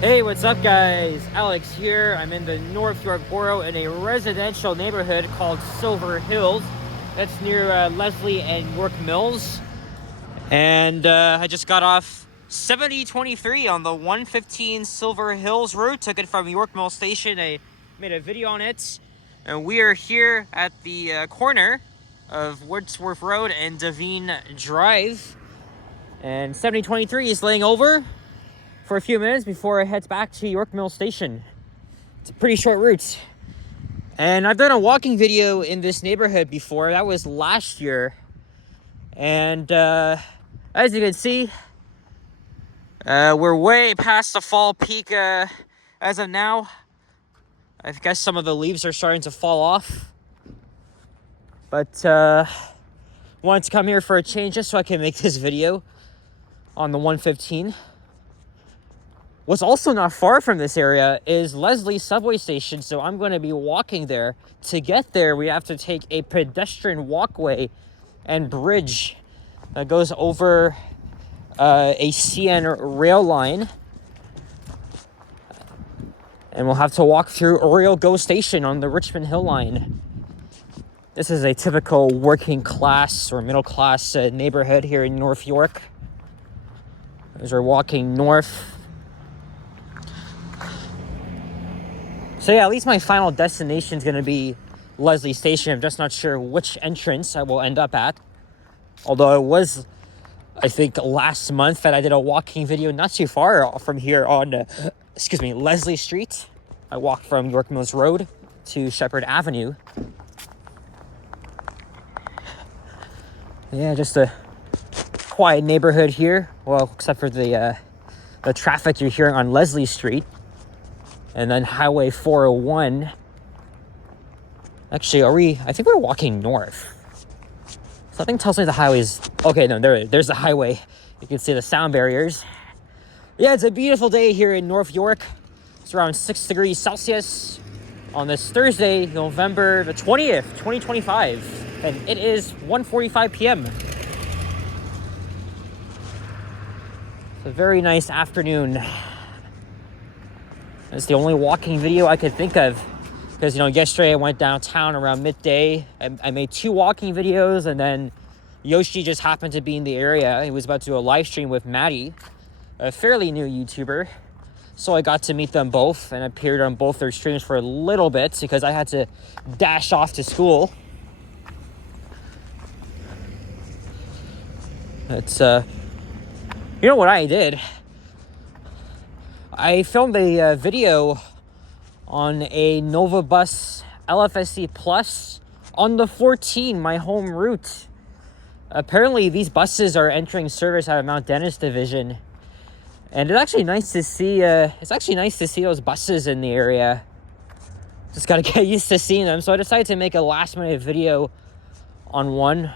Hey, what's up guys? Alex here. I'm in the North York borough in a residential neighborhood called Silver Hills. That's near Leslie and York Mills. And I just got off 7023 on the 115 Silver Hills route. Took it from York Mills Station. I made a video on it. And we are here at the corner of Wordsworth Road and Devine Drive. And 7023 is laying over for a few minutes before it heads back to York Mills Station. It's a pretty short route. And I've done a walking video in this neighborhood before. That was last year. And as you can see, we're way past the fall peak as of now. I guess some of the leaves are starting to fall off. But wanted to come here for a change just so I can make this video on the 115. What's also not far from this area is Leslie subway station, so I'm going to be walking there. To get there, we have to take a pedestrian walkway and bridge that goes over a CN rail line. And we'll have to walk through Oriole GO Station on the Richmond Hill line. This is a typical working class or middle class neighborhood here in North York. As we're walking north. So yeah, at least my final destination is going to be Leslie Station. I'm just not sure which entrance I will end up at. Although it was, I think, last month that I did a walking video not too far from here on, Leslie Street. I walked from York Mills Road to Shepherd Avenue. Yeah, just a quiet neighborhood here. Well, except for the traffic you're hearing on Leslie Street. And then Highway 401. Actually, I think we're walking north. Something tells me the highway's... Okay, no, there's the highway. You can see the sound barriers. Yeah, it's a beautiful day here in North York. It's around 6 degrees Celsius on this Thursday, November the 20th, 2025. And it is 1:45 p.m. It's a very nice afternoon. It's the only walking video I could think of because, yesterday I went downtown around midday. I made 2 walking videos, and then Yoshi just happened to be in the area. He was about to do a live stream with Maddie, a fairly new YouTuber. So I got to meet them both and appeared on both their streams for a little bit because I had to dash off to school. It's, you know what I did? I filmed a video on a Nova Bus LFSC Plus on the 14, my home route. Apparently, these buses are entering service out of Mount Dennis Division, and it's actually nice to see. Those buses in the area. Just gotta get used to seeing them. So I decided to make a last-minute video on one.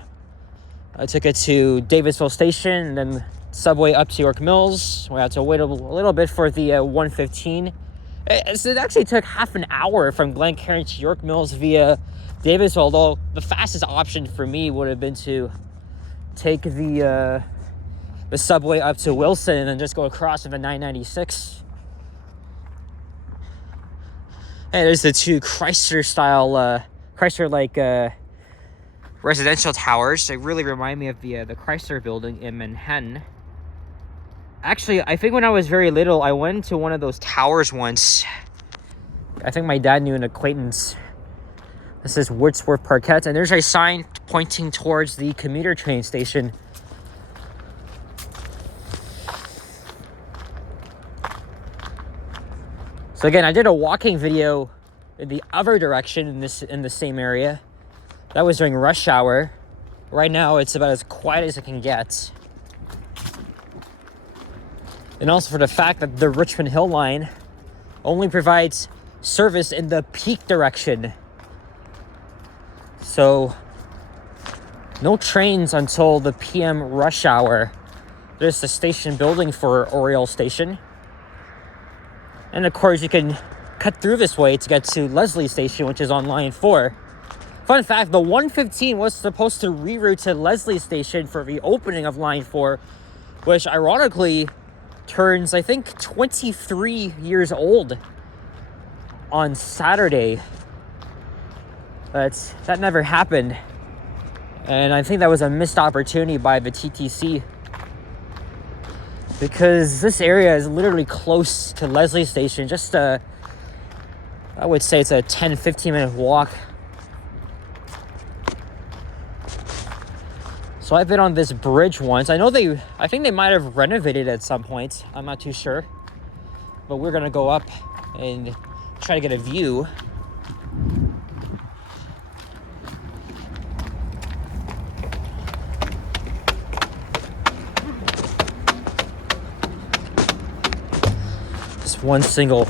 I took it to Davisville Station, and then subway up to York Mills. We had to wait a little bit for the 115. It actually took half an hour from Glencairn to York Mills via Davisville, although the fastest option for me would have been to take the subway up to Wilson and then just go across to the 996. And there's the 2 Chrysler-like residential towers. They really remind me of the Chrysler building in Manhattan. Actually, I think when I was very little, I went to one of those towers once. I think my dad knew an acquaintance. This is Wordsworth Parkette, and there's a sign pointing towards the commuter train station. So again, I did a walking video in the other direction in the same area. That was during rush hour. Right now, it's about as quiet as it can get. And also for the fact that the Richmond Hill line only provides service in the peak direction. So, no trains until the PM rush hour. There's the station building for Oriole Station. And of course, you can cut through this way to get to Leslie Station, which is on line 4. Fun fact, the 115 was supposed to reroute to Leslie Station for the opening of line 4, which ironically turns, I think, 23 years old on Saturday. That never happened. And I think that was a missed opportunity by the TTC, because this area is literally close to Leslie Station. Just I would say it's a 10-15 minute walk. So I've been on this bridge once. I think they might have renovated it at some point. I'm not too sure. But we're gonna go up and try to get a view. Just one single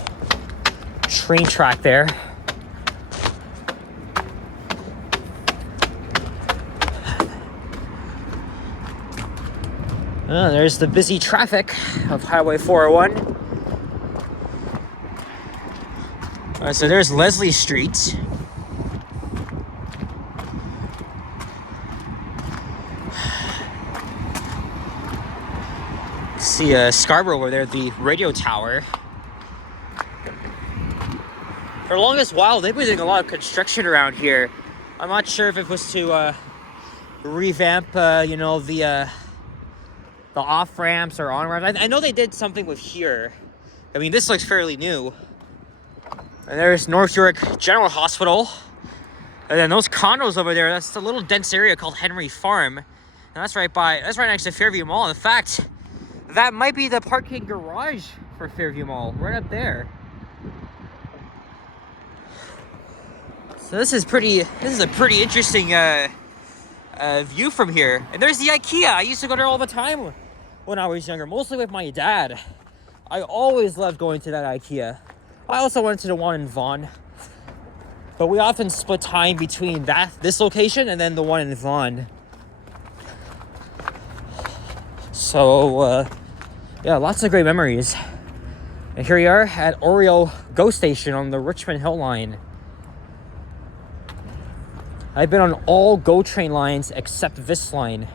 train track there. There's the busy traffic of Highway 401. All right, so there's Leslie Street. See Scarborough over there, the radio tower. For the longest while, they've been doing a lot of construction around here. I'm not sure if it was to revamp, the off ramps or on ramps. I know they did something with here. I mean, this looks fairly new. And there's North York General Hospital. And then those condos over there, that's a little dense area called Henry Farm. And that's right next to Fairview Mall. In fact, that might be the parking garage for Fairview Mall, right up there. So this is a pretty interesting view from here. And there's the IKEA. I used to go there all the time when I was younger, mostly with my dad. I always loved going to that IKEA. I also went to the one in Vaughan, but we often split time between this location and then the one in Vaughan. So yeah, lots of great memories. And here we are at Oriole GO Station on the Richmond Hill line. I've been on all GO train lines except this line.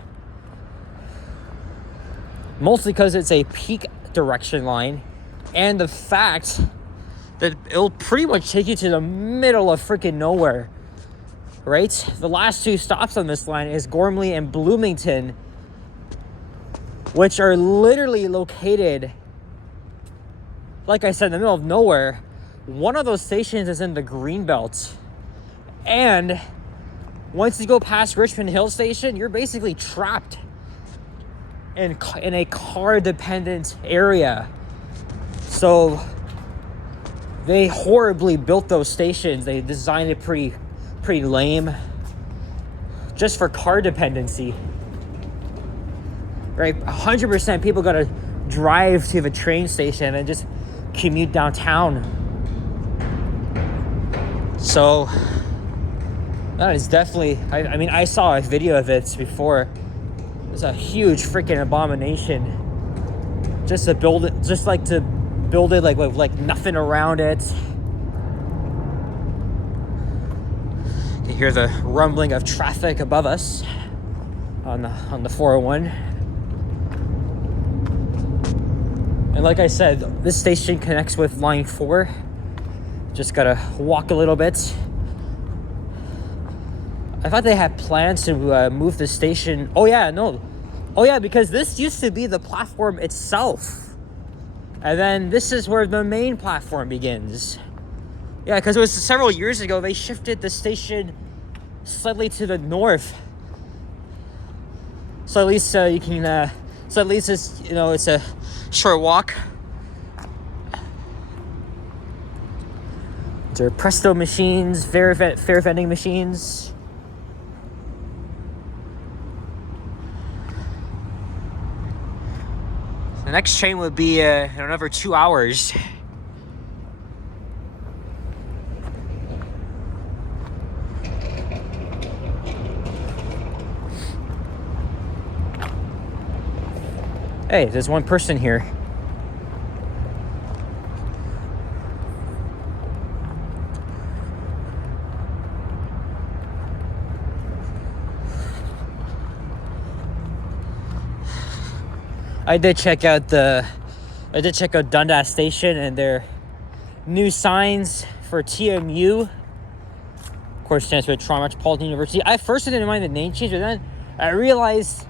Mostly because it's a peak direction line, and the fact that it'll pretty much take you to the middle of freaking nowhere, right? The last two stops on this line is Gormley and Bloomington, which are literally located, like I said, in the middle of nowhere. One of those stations is in the Greenbelt, and once you go past Richmond Hill Station, you're basically trapped in a car-dependent area. So they horribly built those stations. They designed it pretty lame, just for car dependency. Right, 100% people gotta drive to the train station and just commute downtown. So that is definitely, I mean, I saw a video of it before. It's a huge freaking abomination. Just to build it, like with like nothing around it. You can hear the rumbling of traffic above us on the 401. And like I said, this station connects with line 4. Just gotta walk a little bit. I thought they had plans to move the station. Oh yeah, because this used to be the platform itself. And then this is where the main platform begins. Yeah, because it was several years ago, they shifted the station slightly to the north. So at least you can, so at least it's, it's a short walk. There are Presto machines, fare vending machines. The next train would be in another 2 hours. Hey, there's one person here. I did check out the I did check out Dundas Station and their new signs for TMU. Of course, stands for Toronto Metropolitan University. I first didn't mind the name change, but then I realized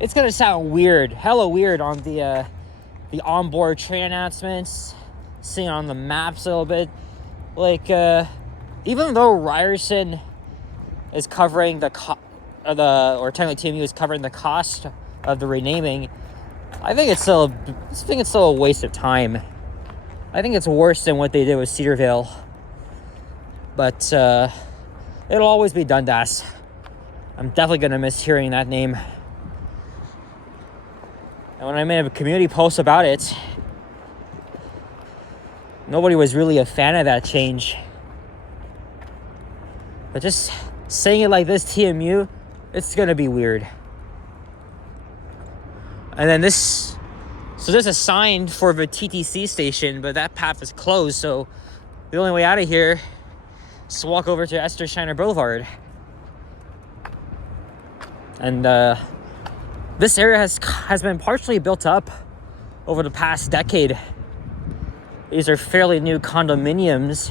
it's gonna sound weird, hella weird on the onboard train announcements, seeing on the maps a little bit. Like, even though Ryerson is covering or technically TMU is covering the cost of the renaming, I think it's still a waste of time. I think it's worse than what they did with Cedarville. But it'll always be Dundas. I'm definitely gonna miss hearing that name. And when I made a community post about it, nobody was really a fan of that change. But just saying it like this, TMU, it's gonna be weird. And then so there's a sign for the TTC station, but that path is closed, so the only way out of here is to walk over to Esther Shiner Boulevard. And this area has been partially built up over the past decade. These are fairly new condominiums.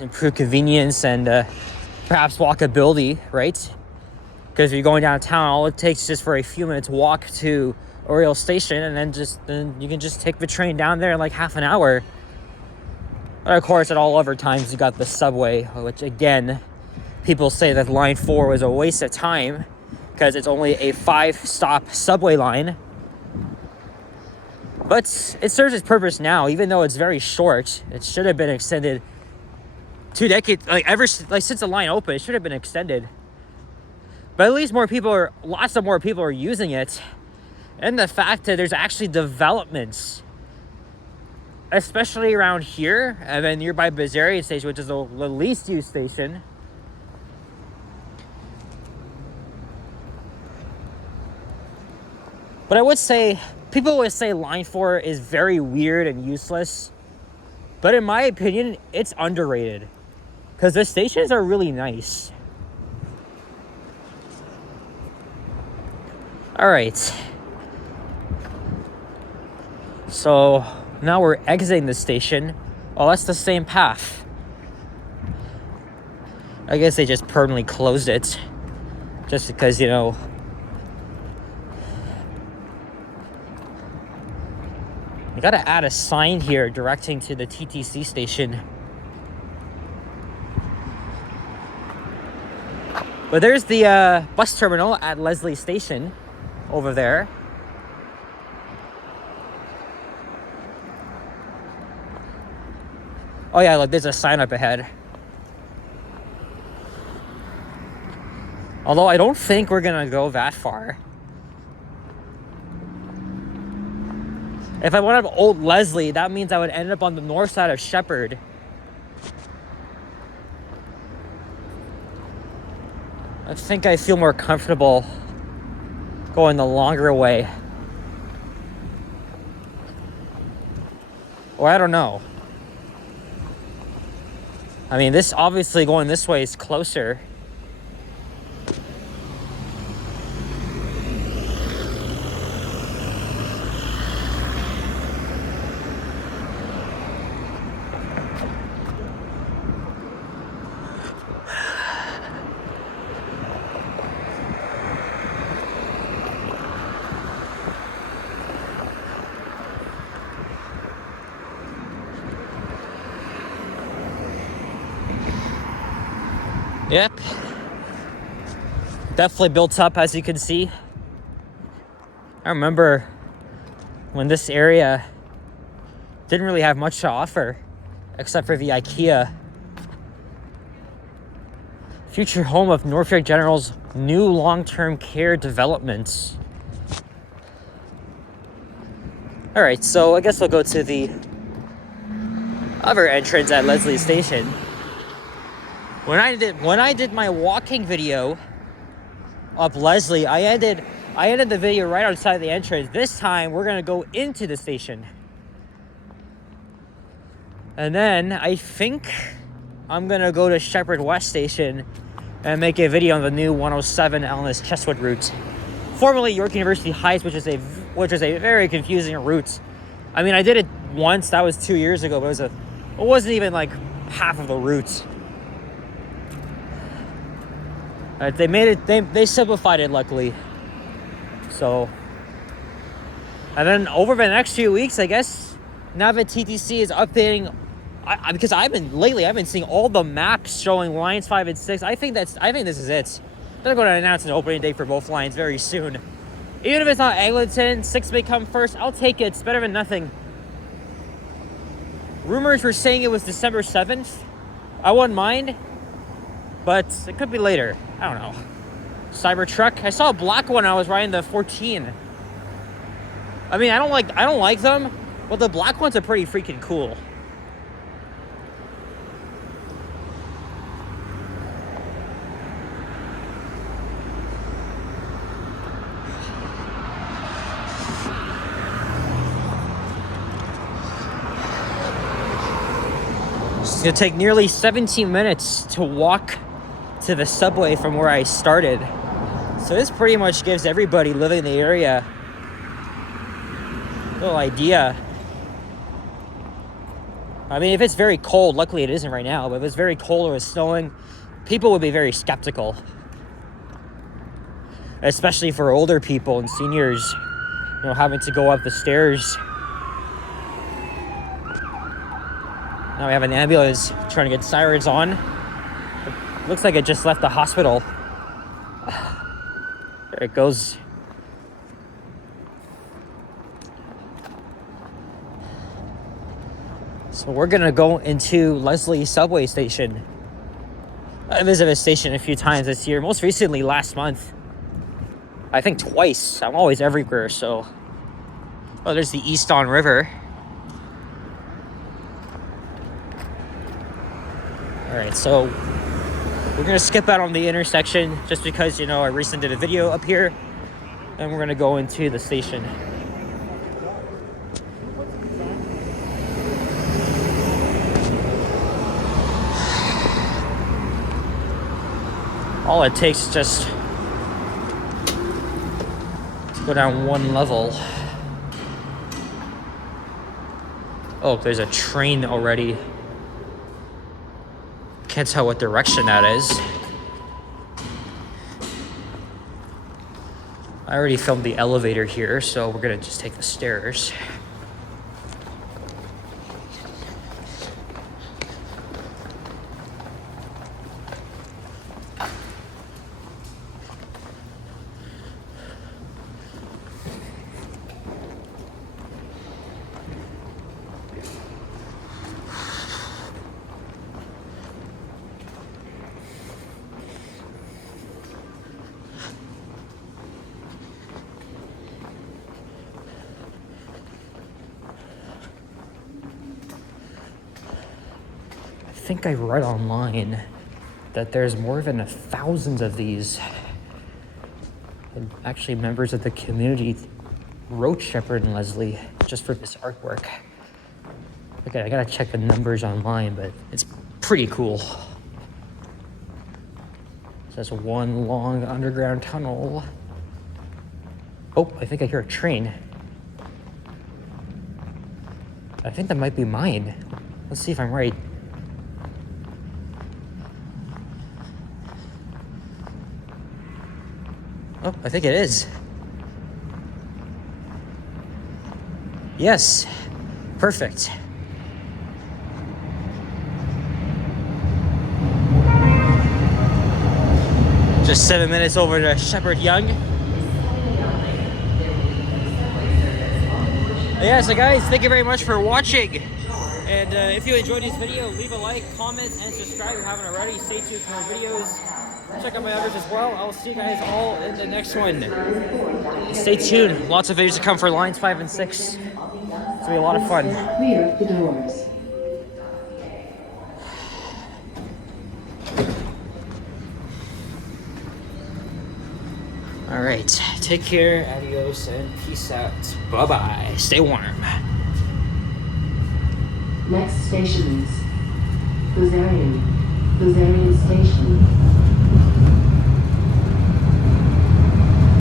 Improve convenience and perhaps walkability, right? Because if you're going downtown, all it takes is just for a few minutes walk to Oriole Station, and then you can just take the train down there in like half an hour. But of course, at all other times, you got the subway, which again, people say that line 4 was a waste of time because it's only a 5-stop subway line. But it serves its purpose now, even though it's very short. It should have been extended 2 decades, since the line opened, it should have been extended. But at least lots of more people are using it. And the fact that there's actually developments, especially around here, and then nearby Bazarian Station, which is the least used station. But I would say, people always say line 4 is very weird and useless. But in my opinion, it's underrated. Because the stations are really nice. Alright. So now we're exiting the station. Oh, that's the same path. I guess they just permanently closed it. Just because, you know, I gotta add a sign here directing to the TTC station. But there's the bus terminal at Leslie Station over there. Oh yeah, look, there's a sign up ahead. Although I don't think we're gonna go that far. If I went up Old Leslie, that means I would end up on the north side of Shepherd. I think I feel more comfortable going the longer way. Or I don't know. I mean, this obviously going this way is closer. Yep. Definitely built up, as you can see. I remember when this area didn't really have much to offer, except for the IKEA. Future home of Norfolk General's new long-term care developments. All right, so I guess we'll go to the other entrance at Leslie Station. When I did my walking video up Leslie, I ended the video right outside the entrance. This time we're gonna go into the station. And then I think I'm gonna go to Shepherd West Station and make a video on the new 107 Ellis Chestwood route formerly York University Heights, which is a very confusing route. I mean, I did it once. That was 2 years ago, but it wasn't even like half of the route. They made it. They simplified it, luckily. So, and then over the next few weeks, I guess now that TTC is updating, because I've been seeing all the maps showing lines 5 and 6. I think this is it. They're going to announce an opening date for both lines very soon. Even if it's not Eglinton, 6 may come first. I'll take it. It's better than nothing. Rumors were saying it was December 7th. I wouldn't mind, but it could be later. I don't know. Cybertruck. I saw a black one. I was riding the 14. I mean, I don't like them, but the black ones are pretty freaking cool. It's gonna take nearly 17 minutes to walk to the subway from where I started. So this pretty much gives everybody living in the area a little idea. I mean, if it's very cold, luckily it isn't right now, but if it's very cold or it's snowing, people would be very skeptical. Especially for older people and seniors, having to go up the stairs. Now we have an ambulance trying to get sirens on. It looks like it just left the hospital. There it goes. So we're gonna go into Leslie subway station. I visited this station a few times this year, most recently last month. I think twice. I'm always everywhere, so. Oh, there's the Easton River. All right, so we're gonna skip out on the intersection just because, I recently did a video up here, and we're gonna go into the station. All it takes is just to go down one level. Oh, there's a train already. Can't tell what direction that is. I already filmed the elevator here, so we're gonna just take the stairs. I think I read online that there's more than 1,000 of these. And actually, members of the community wrote Shepherd and Leslie just for this artwork. Okay, I gotta check the numbers online, but it's pretty cool. It says one long underground tunnel. Oh, I think I hear a train. I think that might be mine. Let's see if I'm right. Oh, I think it is. Yes, perfect. Just 7 minutes over to Shepherd Young. Yeah, so guys, thank you very much for watching. And if you enjoyed this video, leave a like, comment, and subscribe if you haven't already. Stay tuned for more videos. Check out my others as well. I'll see you guys all in the next one. Stay tuned. Lots of videos to come for lines 5 and 6. It's gonna be a lot of fun. Clear the doors. All right. Take care. Adios and peace out. Bye-bye. Stay warm. Next station is Buzarian Station.